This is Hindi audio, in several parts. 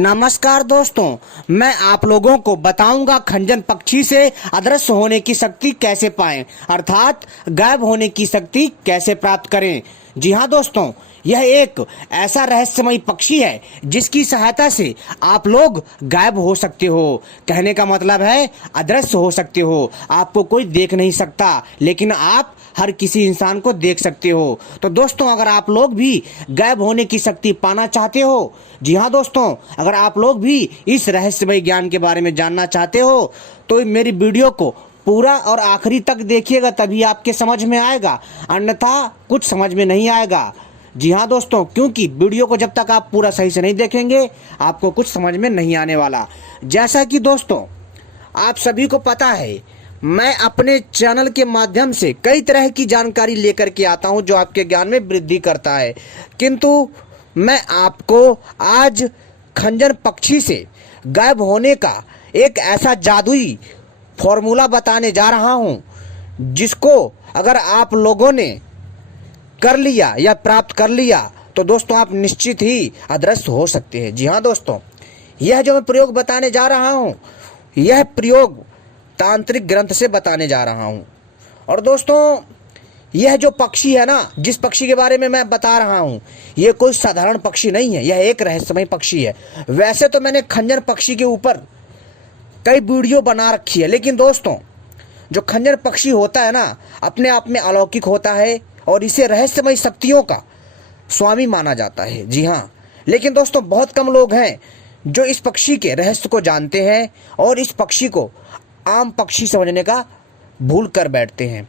नमस्कार दोस्तों, मैं आप लोगों को बताऊंगा खंजन पक्षी से अदृश्य होने की शक्ति कैसे पाएं, अर्थात गायब होने की शक्ति कैसे प्राप्त करें। जी हाँ दोस्तों, यह एक ऐसा रहस्यमयी पक्षी है जिसकी सहायता से आप लोग गायब हो सकते हो। कहने का मतलब है अदृश्य हो सकते हो। आपको कोई देख नहीं सकता, लेकिन आप हर किसी इंसान को देख सकते हो। तो दोस्तों, अगर आप लोग भी गायब होने की शक्ति पाना चाहते हो, जी हाँ दोस्तों, अगर आप लोग भी इस रहस्यमय ज्ञान के बारे में जानना चाहते हो तो मेरी वीडियो को पूरा और आखिरी तक देखिएगा, तभी आपके समझ में आएगा, अन्यथा कुछ समझ में नहीं आएगा। जी हाँ दोस्तों, क्योंकि वीडियो को जब तक आप पूरा सही से नहीं देखेंगे आपको कुछ समझ में नहीं आने वाला। जैसा कि दोस्तों आप सभी को पता है, मैं अपने चैनल के माध्यम से कई तरह की जानकारी लेकर के आता हूं जो आपके ज्ञान में वृद्धि करता है, किंतु मैं आपको आज खंजन पक्षी से गायब होने का एक ऐसा जादुई फॉर्मूला बताने जा रहा हूं जिसको अगर आप लोगों ने कर लिया या प्राप्त कर लिया तो दोस्तों आप निश्चित ही अदृश्य हो सकते हैं। जी हाँ दोस्तों, यह जो मैं प्रयोग बताने जा रहा हूं, यह प्रयोग तांत्रिक ग्रंथ से बताने जा रहा हूं। और दोस्तों, यह जो पक्षी है ना, जिस पक्षी के बारे में मैं बता रहा हूं, यह कोई साधारण पक्षी नहीं है, यह एक रहस्यमय पक्षी है। वैसे तो मैंने खंजर पक्षी के ऊपर कई वीडियो बना रखी है, लेकिन दोस्तों जो खंजर पक्षी होता है ना, अपने आप में अलौकिक होता है और इसे रहस्यमय शक्तियों का स्वामी माना जाता है। जी हाँ, लेकिन दोस्तों बहुत कम लोग हैं जो इस पक्षी के रहस्य को जानते हैं और इस पक्षी को आम पक्षी समझने का भूल कर बैठते हैं।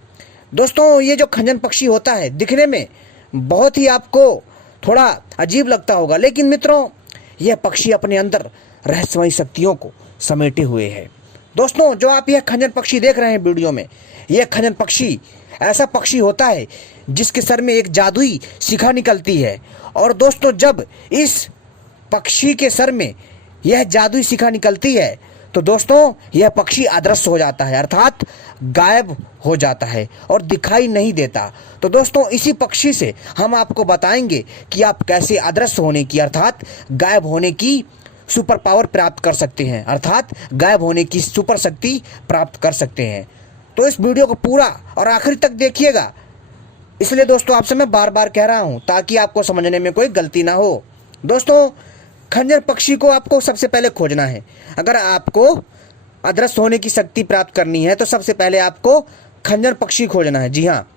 दोस्तों, ये जो खंजन पक्षी होता है दिखने में बहुत ही आपको थोड़ा अजीब लगता होगा, लेकिन मित्रों यह पक्षी अपने अंदर रहस्यमय शक्तियों को समेटे हुए है। दोस्तों, जो आप यह खंजन पक्षी देख रहे हैं वीडियो में, यह खंजन पक्षी ऐसा पक्षी होता है जिसके सर में एक जादुई शिखा निकलती है। और दोस्तों, जब इस पक्षी के सर में यह जादुई शिखा निकलती है तो दोस्तों यह पक्षी अदृश्य हो जाता है, अर्थात गायब हो जाता है और दिखाई नहीं देता। तो दोस्तों, इसी पक्षी से हम आपको बताएंगे कि आप कैसे अदृश्य होने की, अर्थात गायब होने की सुपर पावर प्राप्त कर सकते हैं, अर्थात गायब होने की सुपर शक्ति प्राप्त कर सकते हैं। तो इस वीडियो को पूरा और आखिरी तक देखिएगा। इसलिए दोस्तों आपसे मैं बार बार कह रहा हूं ताकि आपको समझने में कोई गलती ना हो। दोस्तों, खंजर पक्षी को आपको सबसे पहले खोजना है। अगर आपको अदृश्य होने की शक्ति प्राप्त करनी है तो सबसे पहले आपको खंजर पक्षी खोजना है। जी हाँ,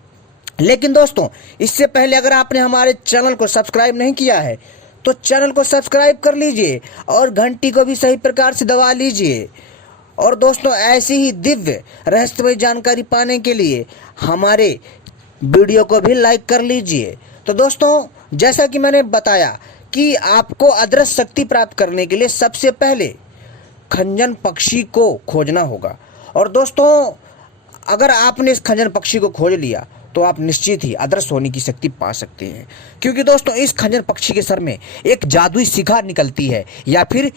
लेकिन दोस्तों इससे पहले अगर आपने हमारे चैनल को सब्सक्राइब नहीं किया है तो चैनल को सब्सक्राइब कर लीजिए और घंटी को भी सही प्रकार से दबा लीजिए। और दोस्तों, ऐसी ही दिव्य रहस्यमय जानकारी पाने के लिए हमारे वीडियो को भी लाइक कर लीजिए। तो दोस्तों, जैसा कि मैंने बताया कि आपको अदृश्य शक्ति प्राप्त करने के लिए सबसे पहले खंजन पक्षी को खोजना होगा। और दोस्तों, अगर आपने इस खंजन पक्षी को खोज लिया तो आप निश्चित ही अदृश्य होने की शक्ति पा सकते हैं, क्योंकि दोस्तों इस खंजन पक्षी के सर में एक जादुई शिखा निकलती है, या फिर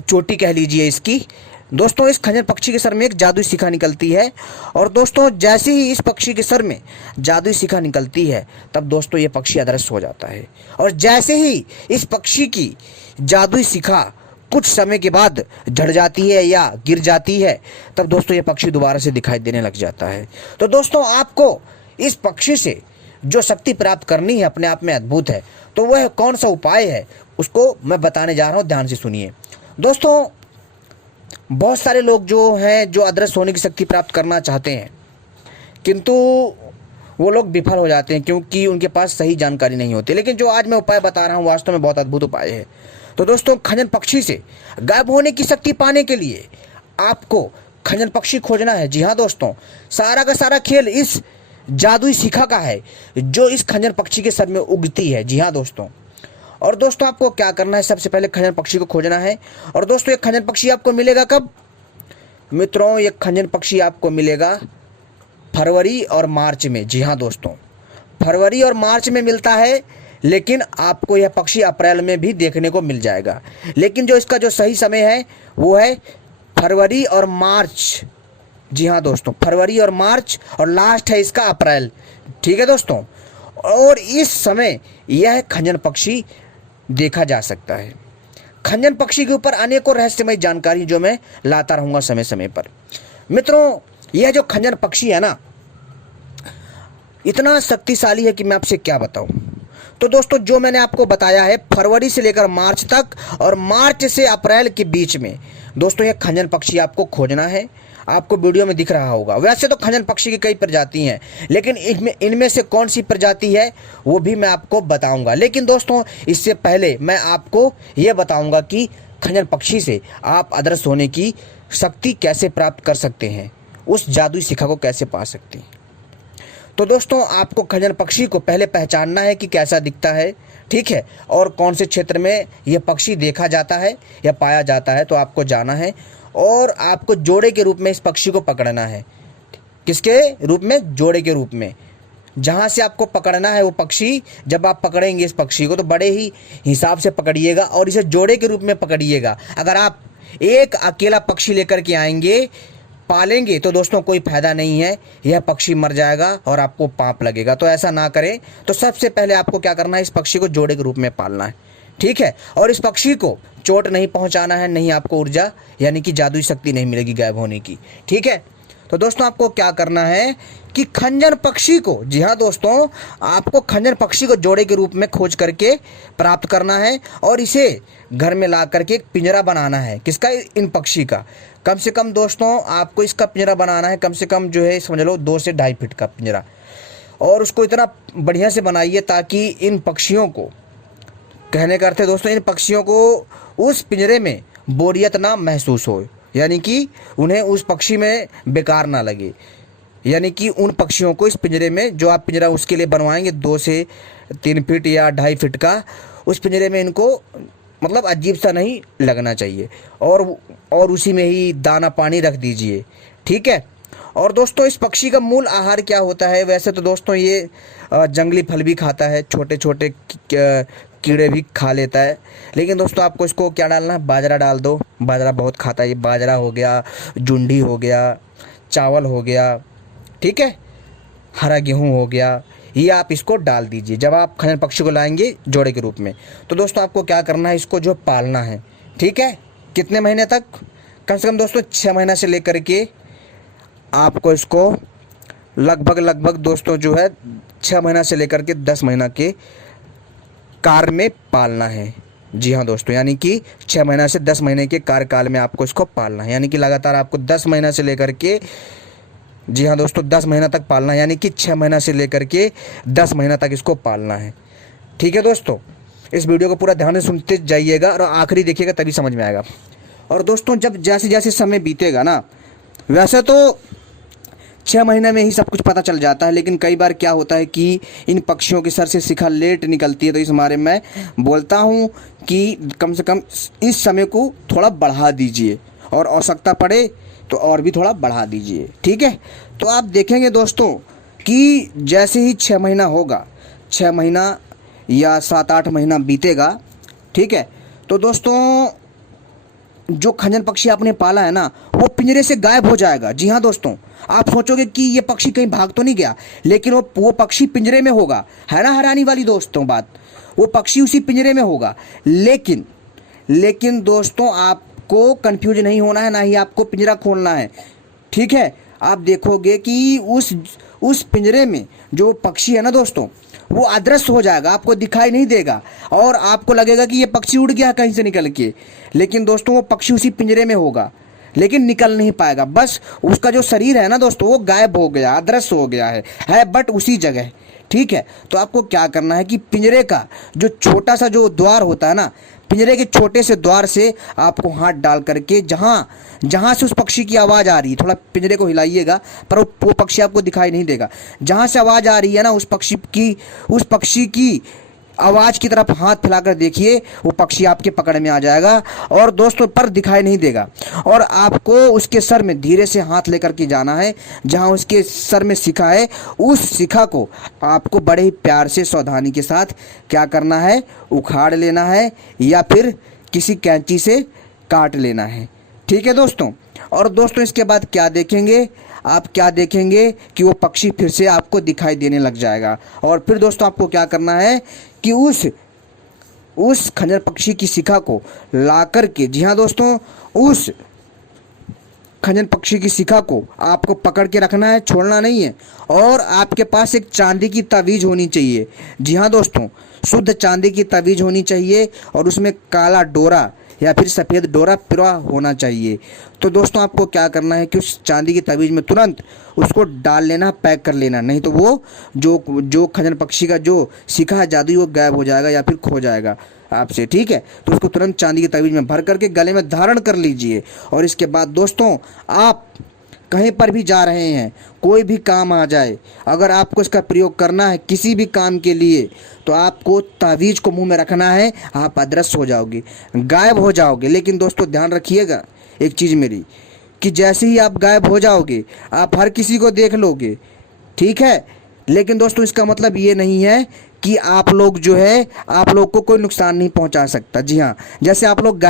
चोटी कह लीजिए इसकी। दोस्तों, इस खंजर पक्षी के सर में एक जादुई शिखा निकलती है। और दोस्तों, जैसे ही इस पक्षी के सर में जादुई शिखा निकलती है तब दोस्तों ये पक्षी अदृश्य हो जाता है। और जैसे ही इस पक्षी की जादुई शिखा कुछ समय के बाद झड़ जाती है या गिर जाती है तब दोस्तों ये पक्षी दोबारा से दिखाई देने लग जाता है। तो दोस्तों, आपको इस पक्षी से जो शक्ति प्राप्त करनी है अपने आप में अद्भुत है। तो वह कौन सा उपाय है उसको मैं बताने जा रहा हूँ, ध्यान से सुनिए। दोस्तों, बहुत सारे लोग जो हैं जो अदृश्य होने की शक्ति प्राप्त करना चाहते हैं, किंतु वो लोग विफल हो जाते हैं क्योंकि उनके पास सही जानकारी नहीं होती। लेकिन जो आज मैं उपाय बता रहा हूँ वास्तव में बहुत अद्भुत उपाय है। तो दोस्तों, खंजन पक्षी से गायब होने की शक्ति पाने के लिए आपको खंजन पक्षी खोजना है। जी हाँ दोस्तों, सारा का सारा खेल इस जादुई शिखा का है जो इस खंजन पक्षी के सर में उगती है। जी हाँ दोस्तों, और दोस्तों आपको क्या करना है, सबसे पहले खंजन पक्षी को खोजना है। और दोस्तों, ये खंजन पक्षी आपको मिलेगा कब? मित्रों, ये खंजन पक्षी आपको मिलेगा फरवरी और मार्च में। जी हाँ दोस्तों, फरवरी और मार्च में मिलता है, लेकिन आपको यह पक्षी अप्रैल में भी देखने को मिल जाएगा। लेकिन जो इसका जो सही समय है वो है फरवरी और मार्च। जी हाँ दोस्तों, फरवरी और मार्च, और लास्ट है इसका अप्रैल। ठीक है दोस्तों, और इस समय यह खंजन पक्षी देखा जा सकता है। खंजन पक्षी के ऊपर अनेकों रहस्यमय जानकारी जो मैं लाता रहूंगा समय समय पर। मित्रों, यह जो खंजन पक्षी है ना, इतना शक्तिशाली है कि मैं आपसे क्या बताऊं। तो दोस्तों, जो मैंने आपको बताया है फरवरी से लेकर मार्च तक और मार्च से अप्रैल के बीच में दोस्तों यह खंजन पक्षी आपको खोजना है। आपको वीडियो में दिख रहा होगा। वैसे तो खंजन पक्षी की कई प्रजाति हैं, लेकिन इनमें से कौन सी प्रजाति है वो भी मैं आपको बताऊंगा। लेकिन दोस्तों, इससे पहले मैं आपको यह बताऊंगा कि खंजन पक्षी से आप अदृश्य होने की शक्ति कैसे प्राप्त कर सकते हैं, उस जादुई शिखा को कैसे पा सकते हैं। तो दोस्तों, आपको खंजन पक्षी को पहले पहचानना है कि कैसा दिखता है, ठीक है, और कौन से क्षेत्र में यह पक्षी देखा जाता है या पाया जाता है, तो आपको जाना है। और आपको जोड़े के रूप में इस पक्षी को पकड़ना है। किसके रूप में? जोड़े के रूप में। जहाँ से आपको पकड़ना है वो पक्षी, जब आप पकड़ेंगे इस पक्षी को तो बड़े ही हिसाब से पकड़िएगा और इसे जोड़े के रूप में पकड़िएगा। अगर आप एक अकेला पक्षी लेकर के आएंगे, पालेंगे, तो दोस्तों कोई फायदा नहीं है, यह पक्षी मर जाएगा और आपको पाप लगेगा। तो ऐसा ना करें। तो सबसे पहले आपको क्या करना है, इस पक्षी को जोड़े के रूप में पालना है, ठीक है। और इस पक्षी को चोट नहीं पहुंचाना है, नहीं आपको ऊर्जा यानी कि जादुई शक्ति नहीं मिलेगी गायब होने की, ठीक है। तो दोस्तों, आपको क्या करना है कि खंजन पक्षी को, जी हाँ दोस्तों, आपको खंजन पक्षी को जोड़े के रूप में खोज करके प्राप्त करना है और इसे घर में ला करके एक पिंजरा बनाना है। किसका? इन पक्षी का। कम से कम दोस्तों आपको इसका पिंजरा बनाना है, कम से कम जो है समझ लो 2 से 2.5 फीट का पिंजरा। और उसको इतना बढ़िया से बनाइए ताकि इन पक्षियों को, कहने का अर्थ है दोस्तों, इन पक्षियों को उस पिंजरे में बोरियत ना महसूस हो, यानी कि उन्हें उस पक्षी में बेकार ना लगे। यानी कि उन पक्षियों को इस पिंजरे में, जो आप पिंजरा उसके लिए बनवाएंगे 2 से 3 फीट या 2.5 फीट का, उस पिंजरे में इनको मतलब अजीब सा नहीं लगना चाहिए। और उसी में ही दाना पानी रख दीजिए, ठीक है। और दोस्तों, इस पक्षी का मूल आहार क्या होता है? वैसे तो दोस्तों ये जंगली फल भी खाता है, छोटे छोटे कीड़े भी खा लेता है। लेकिन दोस्तों, आपको इसको क्या डालना है? बाजरा डाल दो। बाजरा बहुत खाता है ये। बाजरा हो गया, जुंडी हो गया, चावल हो गया, ठीक है, हरा गेहूँ हो गया, ये आप इसको डाल दीजिए जब आप खंजन पक्षी को लाएंगे जोड़े के रूप में। तो दोस्तों, आपको क्या करना है, इसको जो पालना है, ठीक है। कितने महीने तक? कम से कम दोस्तों 6 महीना से लेकर के आपको इसको लगभग दोस्तों जो है 6 महीना से लेकर के 10 महीना के कार में पालना है। जी हाँ दोस्तों, यानी कि 6 महीना से 10 महीने के कार्यकाल में आपको इसको पालना है। यानी कि लगातार आपको 10 महीना से लेकर के, जी हाँ दोस्तों, 10 महीना तक पालना है। यानी कि 6 महीना से लेकर के 10 महीना तक इसको पालना है, ठीक है दोस्तों। इस वीडियो को पूरा ध्यान से सुनते जाइएगा और आखिरी देखिएगा, तभी समझ में आएगा। और दोस्तों, जब जैसे जैसे समय बीतेगा ना, वैसे तो 6 महीने में ही सब कुछ पता चल जाता है, लेकिन कई बार क्या होता है कि इन पक्षियों के सर से शिखा लेट निकलती है। तो इस बारे में बोलता हूँ कि कम से कम इस समय को थोड़ा बढ़ा दीजिए और आवश्यकता पड़े तो और भी थोड़ा बढ़ा दीजिए, ठीक है। तो आप देखेंगे दोस्तों कि जैसे ही 6 महीना होगा, 6 महीना या 7-8 महीना बीतेगा, ठीक है, तो दोस्तों जो खंजन पक्षी आपने पाला है ना, वो पिंजरे से गायब हो जाएगा। जी हाँ दोस्तों, आप सोचोगे कि ये पक्षी कहीं भाग तो नहीं गया, लेकिन वो पक्षी पिंजरे में होगा। है ना हैरानी वाली दोस्तों बात? वो पक्षी उसी पिंजरे में होगा। लेकिन दोस्तों, आपको कंफ्यूज नहीं होना है, ना ही आपको पिंजरा खोलना है, ठीक है। आप देखोगे कि उस पिंजरे में जो पक्षी है ना दोस्तों, वो अदृश्य हो जाएगा, आपको दिखाई नहीं देगा और आपको लगेगा कि ये पक्षी उड़ गया कहीं से निकल के। लेकिन दोस्तों, वो पक्षी उसी पिंजरे में होगा, लेकिन निकल नहीं पाएगा। बस उसका जो शरीर है ना दोस्तों, वो गायब हो गया, अदृश्य हो गया है बट उसी जगह, ठीक है। तो आपको क्या करना है कि पिंजरे का जो छोटा सा जो द्वार होता है ना, पिंजरे के छोटे से द्वार से आपको हाथ डाल करके जहाँ से उस पक्षी की आवाज़ आ रही है, थोड़ा पिंजरे को हिलाइएगा, पर वो पक्षी आपको दिखाई नहीं देगा। जहाँ से आवाज़ आ रही है ना, उस पक्षी की आवाज़ की तरफ हाथ फैलाकर देखिए, वो पक्षी आपके पकड़ में आ जाएगा और दोस्तों पर दिखाई नहीं देगा। और आपको उसके सर में धीरे से हाथ लेकर के जाना है, जहां उसके सर में शिखा है, उस शिखा को आपको बड़े ही प्यार से सावधानी के साथ क्या करना है, उखाड़ लेना है या फिर किसी कैंची से काट लेना है, ठीक है दोस्तों। और दोस्तों, इसके बाद क्या देखेंगे आप? क्या देखेंगे कि वो पक्षी फिर से आपको दिखाई देने लग जाएगा। और फिर दोस्तों, आपको क्या करना है कि उस खंजर पक्षी की शिखा को ला करके, जी हाँ दोस्तों, उस खंजर पक्षी की शिखा को आपको पकड़ के रखना है, छोड़ना नहीं है। और आपके पास एक चांदी की तावीज़ होनी चाहिए। जी हाँ दोस्तों, शुद्ध चांदी की तावीज़ होनी चाहिए और उसमें काला डोरा या फिर सफ़ेद डोरा पिरा होना चाहिए। तो दोस्तों आपको क्या करना है कि उस चांदी की तावीज़ में तुरंत उसको डाल लेना, पैक कर लेना, नहीं तो वो जो खंजर पक्षी का जो शिखा है जादुई, वो गायब हो जाएगा या फिर खो जाएगा आपसे। ठीक है, तो उसको तुरंत चांदी की तावीज़ में भर करके गले में धारण कर लीजिए। और इसके बाद दोस्तों, आप कहीं पर भी जा रहे हैं, कोई भी काम आ जाए, अगर आपको इसका प्रयोग करना है किसी भी काम के लिए, तो आपको तावीज़ को मुंह में रखना है। आप अदृश्य हो जाओगे, गायब हो जाओगे। लेकिन दोस्तों ध्यान रखिएगा एक चीज़ मेरी, कि जैसे ही आप गायब हो जाओगे आप हर किसी को देख लोगे। ठीक है, लेकिन दोस्तों इसका मतलब ये नहीं है कि आप लोग जो है, आप लोग को कोई नुकसान नहीं पहुंचा सकता। जी हाँ, जैसे आप लोग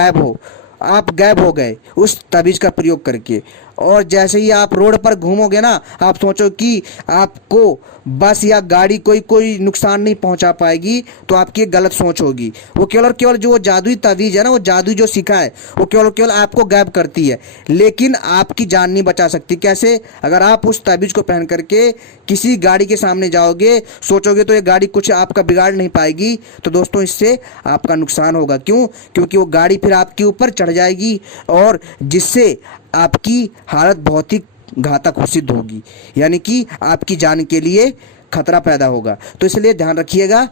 आप गायब हो गए उस तावीज़ का प्रयोग करके, और जैसे ही आप रोड पर घूमोगे ना, आप सोचो कि आपको बस या गाड़ी कोई नुकसान नहीं पहुंचा पाएगी, तो आपकी एक गलत सोच होगी। वो केवल जो जादुई तावीज़ है ना, वो जादुई जो शिखा है, वो केवल आपको गायब करती है, लेकिन आपकी जान नहीं बचा सकती। कैसे? अगर आप उस तावीज़ को पहन करके किसी गाड़ी के सामने जाओगे, सोचोगे तो ये गाड़ी कुछ आपका बिगाड़ नहीं पाएगी, तो दोस्तों इससे आपका नुकसान होगा। क्यों? क्योंकि वो गाड़ी फिर आपके ऊपर चढ़ जाएगी, और जिससे आपकी हालत बहुत ही घातक सिद्ध होगी, यानी कि आपकी जान के लिए खतरा पैदा होगा। तो इसलिए ध्यान रखिएगा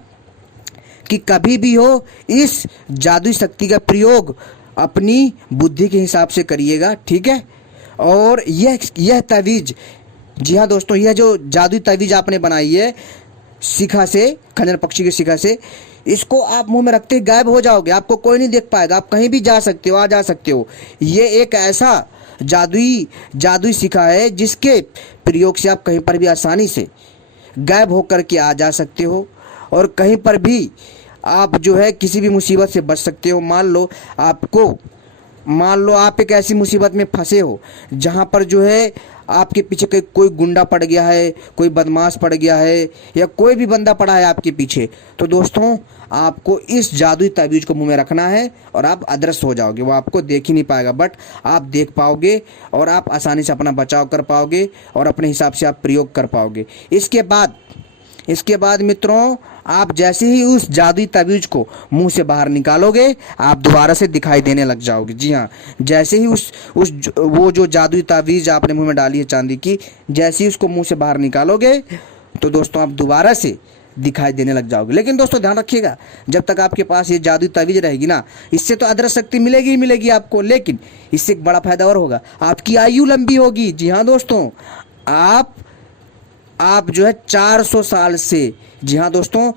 कि कभी भी हो, इस जादुई शक्ति का प्रयोग अपनी बुद्धि के हिसाब से करिएगा। ठीक है, और यह तावीज़, जी हाँ दोस्तों, यह जो जादुई तावीज़ आपने बनाई है शिखा से, खंजर पक्षी की शिखा से, इसको आप मुंह में रखते ही गायब हो जाओगे, आपको कोई नहीं देख पाएगा, आप कहीं भी जा सकते हो, आ जा सकते हो। ये एक ऐसा जादुई शिखा है जिसके प्रयोग से आप कहीं पर भी आसानी से गायब होकर के आ जा सकते हो, और कहीं पर भी आप जो है किसी भी मुसीबत से बच सकते हो। मान लो आप एक ऐसी मुसीबत में फंसे हो जहाँ पर जो है आपके पीछे कोई गुंडा पड़ गया है, कोई बदमाश पड़ गया है, या कोई भी बंदा पड़ा है आपके पीछे, तो दोस्तों आपको इस जादुई तावीज़ को मुंह में रखना है और आप अदृश्य हो जाओगे। वो आपको देख ही नहीं पाएगा, बट आप देख पाओगे और आप आसानी से अपना बचाव कर पाओगे और अपने हिसाब से आप प्रयोग कर पाओगे। इसके बाद मित्रों, आप जैसे ही उस जादुई तावीज़ को मुंह से बाहर निकालोगे, आप दोबारा से दिखाई देने लग जाओगे। जी हाँ, जैसे ही वो जो जादुई तावीज़ आपने मुंह में डाली है चांदी की, जैसे ही उसको मुंह से बाहर निकालोगे, तो दोस्तों आप दोबारा से दिखाई देने लग जाओगे। लेकिन दोस्तों ध्यान रखिएगा, जब तक आपके पास ये जादुई तावीज़ रहेगी ना, इससे तो अदृश्य शक्ति मिलेगी ही मिलेगी आपको, लेकिन इससे एक बड़ा फायदा और होगा, आपकी आयु लंबी होगी। जी हाँ दोस्तों, आप जो है 400 साल से, जी हाँ दोस्तों,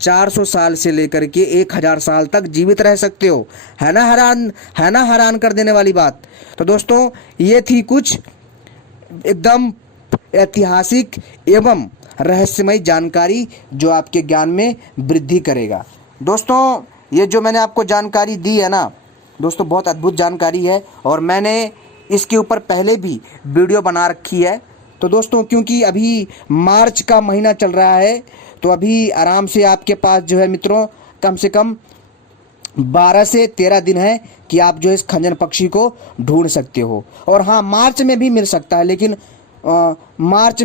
400 साल से लेकर के 1000 साल तक जीवित रह सकते हो। है ना हैरान कर देने वाली बात। तो दोस्तों ये थी कुछ एकदम ऐतिहासिक एवं रहस्यमय जानकारी जो आपके ज्ञान में वृद्धि करेगा। दोस्तों ये जो मैंने आपको जानकारी दी है ना दोस्तों, बहुत अद्भुत जानकारी है, और मैंने इसके ऊपर पहले भी वीडियो बना रखी है। तो दोस्तों क्योंकि अभी मार्च का महीना चल रहा है, तो अभी आराम से आपके पास जो है मित्रों कम से कम 12 से 13 दिन है कि आप जो इस खंजर पक्षी को ढूंढ सकते हो। और हाँ, मार्च में भी मिल सकता है, लेकिन मार्च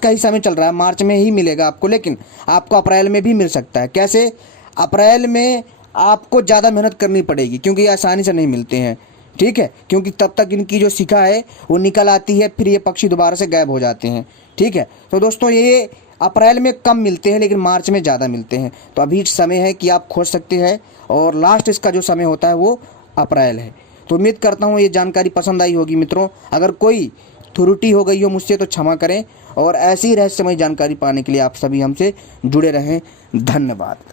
का ही समय चल रहा है, मार्च में ही मिलेगा आपको, लेकिन आपको अप्रैल में भी मिल सकता है। कैसे? अप्रैल में आपको ज़्यादा मेहनत करनी पड़ेगी, क्योंकि ये आसानी से नहीं मिलते हैं। ठीक है, क्योंकि तब तक इनकी जो शिखा है वो निकल आती है, फिर ये पक्षी दोबारा से गायब हो जाते हैं। ठीक है, तो दोस्तों ये अप्रैल में कम मिलते हैं, लेकिन मार्च में ज़्यादा मिलते हैं। तो अभी समय है कि आप खोज सकते हैं, और लास्ट इसका जो समय होता है वो अप्रैल है। तो उम्मीद करता हूँ ये जानकारी पसंद आई होगी मित्रों। अगर कोई त्रुटि हो गई हो मुझसे तो क्षमा करें, और ऐसी रहस्यमय जानकारी पाने के लिए आप सभी हमसे जुड़े रहें। धन्यवाद।